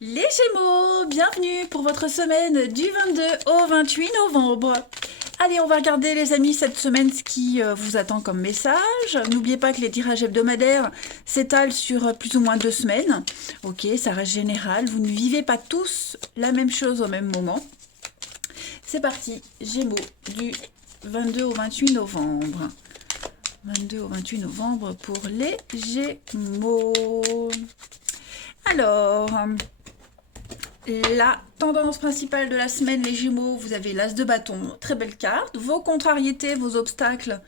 Les Gémeaux, bienvenue pour votre semaine du 22 au 28 novembre. Allez, on va regarder les amis cette semaine ce qui vous attend comme message. N'oubliez pas que les tirages hebdomadaires s'étalent sur plus ou moins 2 semaines. Ok, ça reste général, vous ne vivez pas tous la même chose au même moment. C'est parti, Gémeaux, du 22 au 28 novembre. 22 au 28 novembre pour les Gémeaux. Alors, la tendance principale de la semaine, les Gémeaux, vous avez l'As de bâton, très belle carte. Vos contrariétés, vos obstacles,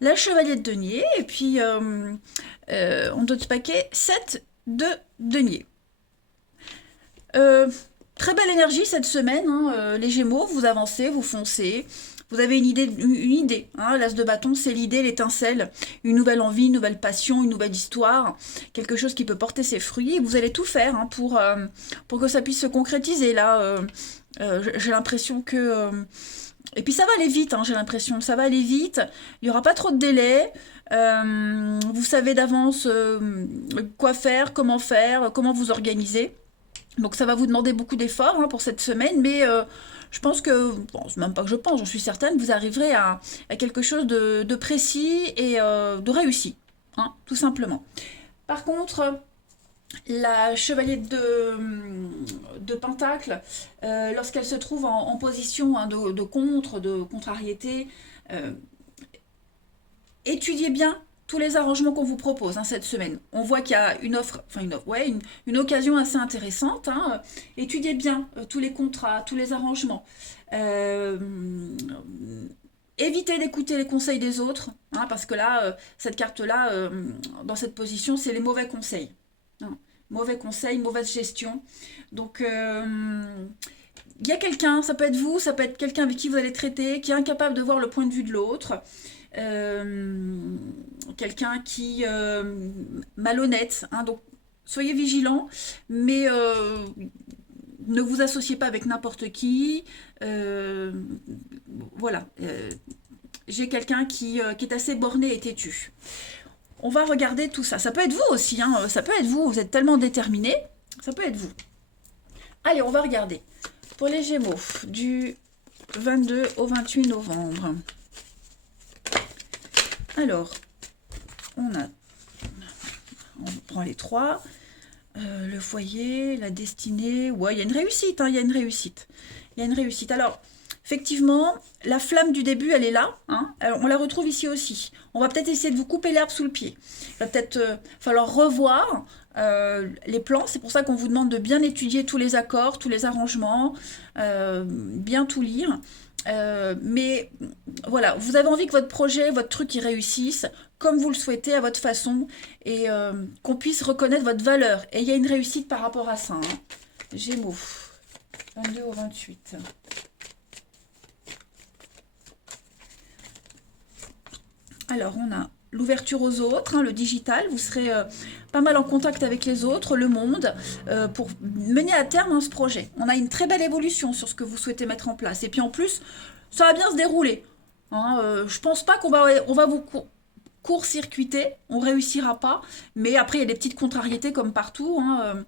la Chevalier de denier. Et puis, en d'autres paquets, 7 de denier. Très belle énergie cette semaine, hein, les Gémeaux, vous avancez, vous foncez. Vous avez une idée, hein, l'As de bâton, c'est l'idée, l'étincelle, une nouvelle envie, une nouvelle passion, une nouvelle histoire, quelque chose qui peut porter ses fruits. Et vous allez tout faire hein, pour que ça puisse se concrétiser. Là, j'ai l'impression que... et puis ça va aller vite, hein, j'ai l'impression, ça va aller vite. Il n'y aura pas trop de délai. Vous savez d'avance quoi faire, comment vous organiser. Donc ça va vous demander beaucoup d'efforts hein, pour cette semaine, mais je pense que, bon, c'est même pas que je pense, j'en suis certaine, vous arriverez à quelque chose de précis et de réussi, hein, tout simplement. Par contre, la chevalier de Pentacle, lorsqu'elle se trouve en position hein, de contrariété, euh, étudiez bien tous les arrangements qu'on vous propose hein, cette semaine. On voit qu'il y a une occasion assez intéressante. Hein. Étudiez bien tous les contrats, tous les arrangements. Euh, Évitez d'écouter les conseils des autres, hein, parce que là, cette carte-là, dans cette position, c'est les mauvais conseils. Hein. Mauvais conseils, mauvaise gestion. Donc, il y a quelqu'un, ça peut être vous, ça peut être quelqu'un avec qui vous allez traiter, qui est incapable de voir le point de vue de l'autre. Euh, Quelqu'un qui malhonnête, hein, donc soyez vigilants, mais ne vous associez pas avec n'importe qui. Euh, voilà, j'ai quelqu'un qui est assez borné et têtu. On va regarder tout ça. Ça peut être vous aussi, hein, ça peut être vous. Vous êtes tellement déterminé, ça peut être vous. Allez, on va regarder. Pour les Gémeaux, du 22 au 28 novembre. Alors, on prend les trois. Le foyer, la destinée. Ouais, il y a une réussite, hein, il y a une réussite. Il y a une réussite. Alors, effectivement, la flamme du début, elle est là. Hein. Alors, on la retrouve ici aussi. On va peut-être essayer de vous couper l'herbe sous le pied. Il va peut-être falloir revoir les plans. C'est pour ça qu'on vous demande de bien étudier tous les accords, tous les arrangements, bien tout lire. Mais voilà, vous avez envie que votre projet, votre truc, il réussisse comme vous le souhaitez, à votre façon, et qu'on puisse reconnaître votre valeur. Et il y a une réussite par rapport à ça. Hein. Gémeaux, 22 au 28. Alors, on a l'ouverture aux autres, hein, le digital. Vous serez pas mal en contact avec les autres, le monde, pour mener à terme hein, ce projet. On a une très belle évolution sur ce que vous souhaitez mettre en place. Et puis en plus, ça va bien se dérouler. Hein, je pense pas on va vous court-circuiter, on réussira pas. Mais après, il y a des petites contrariétés comme partout. Hein,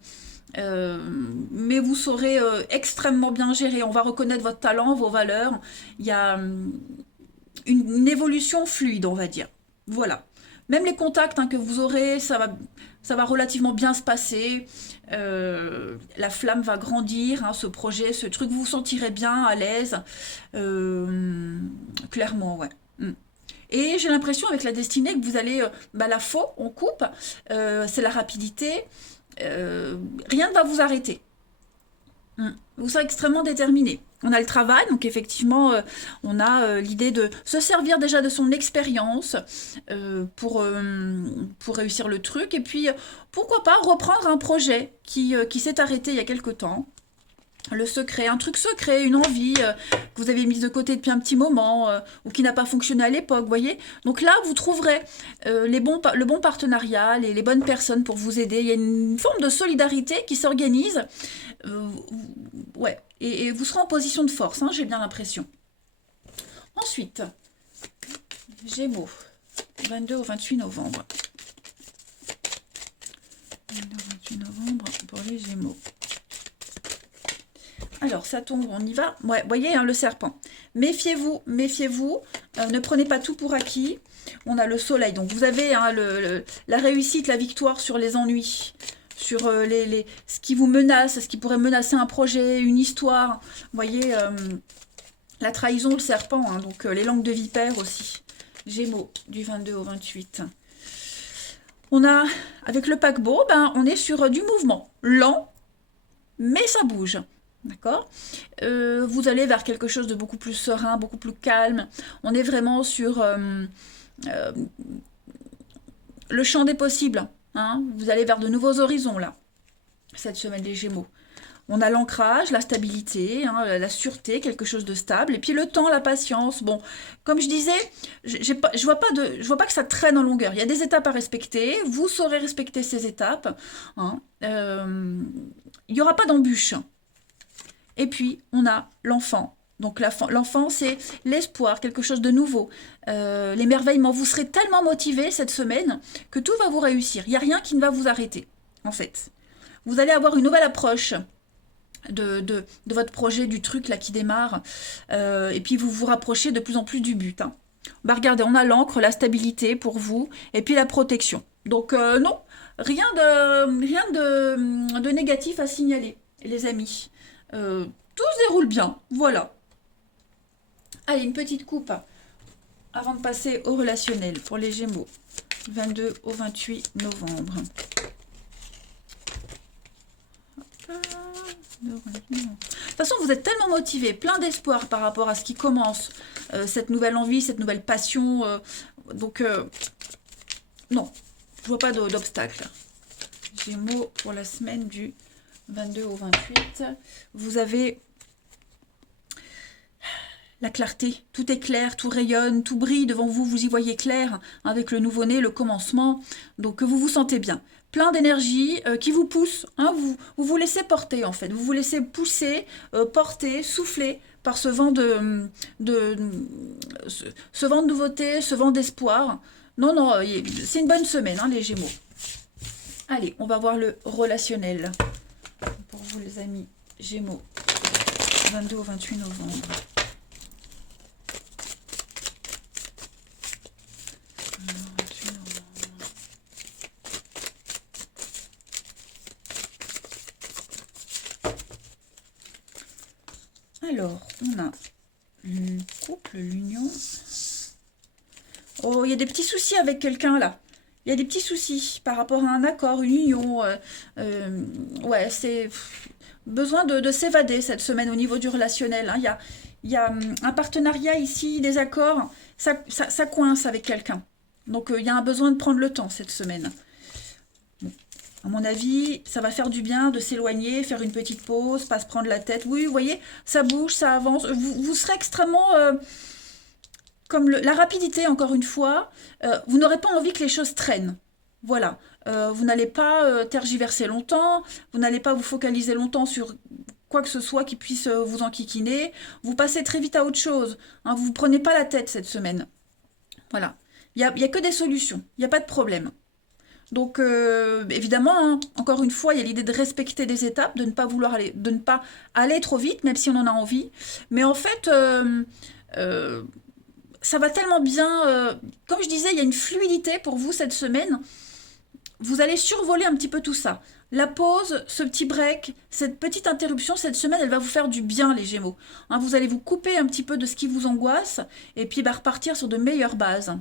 mais vous saurez extrêmement bien gérer. On va reconnaître votre talent, vos valeurs. Il y a une évolution fluide, on va dire. Voilà. Même les contacts hein, que vous aurez, ça va relativement bien se passer. La flamme va grandir, hein, ce projet, ce truc, vous vous sentirez bien, à l'aise. Clairement, ouais. Mm. Et j'ai l'impression avec la destinée que vous allez, la faux, on coupe, c'est la rapidité. Rien ne va vous arrêter. Vous serez extrêmement déterminé. On a le travail, donc effectivement, on a l'idée de se servir déjà de son expérience pour réussir le truc. Et puis, pourquoi pas reprendre un projet qui s'est arrêté il y a quelque temps. Le secret, un truc secret, une envie que vous avez mise de côté depuis un petit moment ou qui n'a pas fonctionné à l'époque, vous voyez. Donc là, vous trouverez le bon partenariat, les bonnes personnes pour vous aider. Il y a une forme de solidarité qui s'organise. Euh, ouais, et vous serez en position de force, hein, j'ai bien l'impression. Ensuite, Gémeaux, 22 au 28 novembre. 22 au 28 novembre pour les Gémeaux. Alors, ça tombe, on y va. Ouais, voyez, hein, le serpent. Méfiez-vous, méfiez-vous. Ne prenez pas tout pour acquis. On a le soleil. Donc, vous avez hein, la réussite, la victoire sur les ennuis, sur ce qui vous menace, ce qui pourrait menacer un projet, une histoire. Vous voyez, la trahison, le serpent. Hein, donc, les langues de vipère aussi. Gémeaux, du 22 au 28. On a, avec le paquebot, ben, on est sur du mouvement. Lent, mais ça bouge. D'accord. Vous allez vers quelque chose de beaucoup plus serein, beaucoup plus calme. On est vraiment sur le champ des possibles. Hein. Vous allez vers de nouveaux horizons, là, cette semaine des Gémeaux. On a l'ancrage, la stabilité, hein, la sûreté, quelque chose de stable. Et puis le temps, la patience. Bon, comme je disais, je vois pas que ça traîne en longueur. Il y a des étapes à respecter. Vous saurez respecter ces étapes. Hein. Il n'y aura pas d'embûche. Et puis, on a l'enfant. Donc, l'enfant, c'est l'espoir, quelque chose de nouveau. L'émerveillement. Vous serez tellement motivé cette semaine que tout va vous réussir. Il n'y a rien qui ne va vous arrêter, en fait. Vous allez avoir une nouvelle approche de votre projet, du truc là qui démarre. Et puis, vous vous rapprochez de plus en plus du but. Hein. Bah, regardez, on a l'encre, la stabilité pour vous, et puis la protection. Donc, non, rien de négatif à signaler, les amis. Tout se déroule bien, voilà. Allez, une petite coupe avant de passer au relationnel pour les Gémeaux, 22 au 28 novembre. De toute façon, vous êtes tellement motivés, plein d'espoir par rapport à ce qui commence, cette nouvelle envie, cette nouvelle passion. Donc, non, je vois pas d'obstacle. Gémeaux pour la semaine du 22 au 28. Vous avez la clarté. Tout est clair, tout rayonne, tout brille devant vous. Vous y voyez clair avec le nouveau-né, le commencement. Donc, vous vous sentez bien. Plein d'énergie qui vous pousse. Hein, vous laissez porter, en fait. Vous vous laissez pousser, porter, souffler par ce vent ce vent de nouveauté, ce vent d'espoir. Non, non, c'est une bonne semaine, hein, les Gémeaux. Allez, on va voir le relationnel. Pour vous, les amis Gémeaux, 22 au 28 novembre. Alors, on a le couple, l'union. Oh, il y a des petits soucis avec quelqu'un, là. Il y a des petits soucis par rapport à un accord, une union. Ouais, c'est besoin de s'évader cette semaine au niveau du relationnel. Hein. Il y a un partenariat ici, des accords. Ça coince avec quelqu'un. Donc, il y a un besoin de prendre le temps cette semaine. Bon. À mon avis, ça va faire du bien de s'éloigner, faire une petite pause, pas se prendre la tête. Oui, vous voyez, ça bouge, ça avance. Vous serez extrêmement... comme la rapidité, encore une fois, vous n'aurez pas envie que les choses traînent. Voilà. Vous n'allez pas tergiverser longtemps, vous n'allez pas vous focaliser longtemps sur quoi que ce soit qui puisse vous enquiquiner. Vous passez très vite à autre chose. Hein, vous ne vous prenez pas la tête cette semaine. Voilà. Il n'y a que des solutions. Il n'y a pas de problème. Donc, évidemment, hein, encore une fois, il y a l'idée de respecter des étapes, de ne pas vouloir de ne pas aller trop vite, même si on en a envie. Mais en fait, ça va tellement bien. Comme je disais, il y a une fluidité pour vous cette semaine. Vous allez survoler un petit peu tout ça. La pause, ce petit break, cette petite interruption, cette semaine, elle va vous faire du bien, les Gémeaux. Hein, vous allez vous couper un petit peu de ce qui vous angoisse et puis repartir sur de meilleures bases.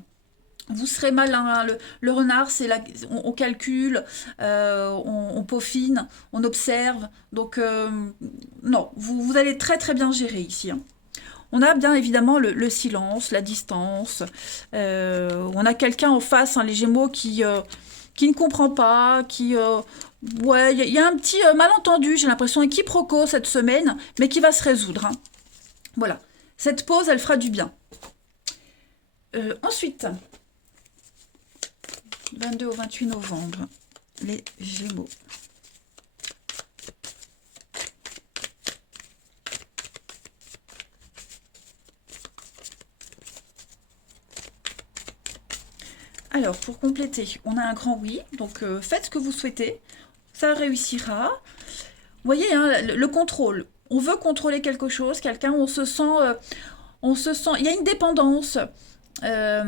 Vous serez malin, hein. Le renard, c'est on calcule, on peaufine, on observe. Donc, non, vous allez très très bien gérer ici. Hein. On a bien évidemment le silence, la distance. On a quelqu'un en face, hein, les Gémeaux, qui ne comprend pas, ouais, il y a un petit malentendu, j'ai l'impression, un quiproquo cette semaine, mais qui va se résoudre. Hein. Voilà. Cette pause, elle fera du bien. Ensuite... 22 au 28 novembre, les Gémeaux. Alors, pour compléter, on a un grand oui, donc faites ce que vous souhaitez, ça réussira. Vous voyez, hein, le contrôle, on veut contrôler quelque chose, quelqu'un, on se sent, il y a une dépendance, un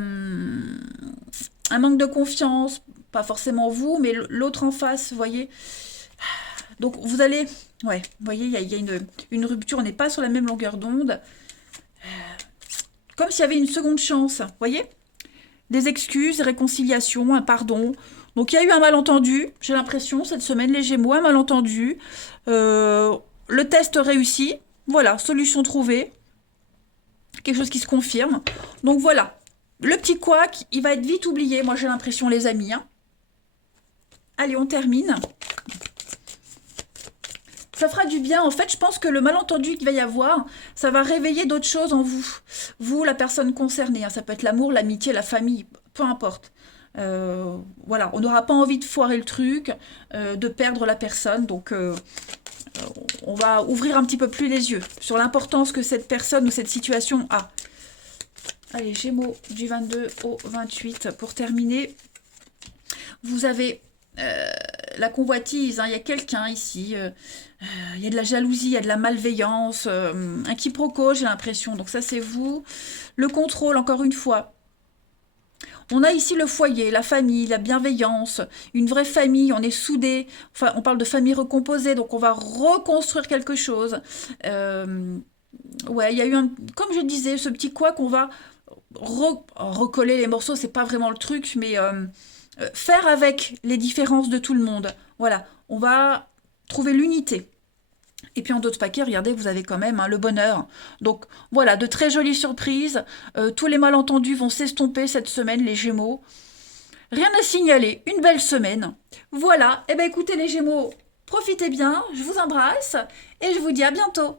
manque de confiance, pas forcément vous, mais l'autre en face, vous voyez. Donc vous allez, ouais, vous voyez, il y a une rupture, on n'est pas sur la même longueur d'onde, comme s'il y avait une seconde chance, vous voyez. Des excuses, réconciliation, un pardon. Donc il y a eu un malentendu, j'ai l'impression, cette semaine, les Gémeaux, un malentendu. Le test réussi, voilà, solution trouvée. Quelque chose qui se confirme. Donc voilà, le petit couac, il va être vite oublié, moi j'ai l'impression, les amis. Hein. Allez, on termine. Ça fera du bien. En fait, je pense que le malentendu qu'il va y avoir, ça va réveiller d'autres choses en vous. Vous, la personne concernée. Hein. Ça peut être l'amour, l'amitié, la famille, peu importe. Voilà, on n'aura pas envie de foirer le truc, de perdre la personne. Donc, on va ouvrir un petit peu plus les yeux sur l'importance que cette personne ou cette situation a. Allez, Gémeaux du 22 au 28 pour terminer. Vous avez la convoitise, hein, il y a quelqu'un ici, il y a de la jalousie, il y a de la malveillance, un quiproquo, j'ai l'impression. Donc ça, c'est vous. Le contrôle, encore une fois. On a ici le foyer, la famille, la bienveillance, une vraie famille, on est soudés. Enfin, on parle de famille recomposée, donc on va reconstruire quelque chose. Ouais, il y a eu comme je disais, ce petit quoi qu'on va recoller les morceaux, c'est pas vraiment le truc, mais faire avec les différences de tout le monde. Voilà, on va trouver l'unité. Et puis en d'autres paquets, regardez, vous avez quand même hein, le bonheur. Donc voilà, de très jolies surprises. Tous les malentendus vont s'estomper cette semaine, les Gémeaux. Rien à signaler, une belle semaine. Voilà, et bien écoutez les Gémeaux, profitez bien, je vous embrasse et je vous dis à bientôt.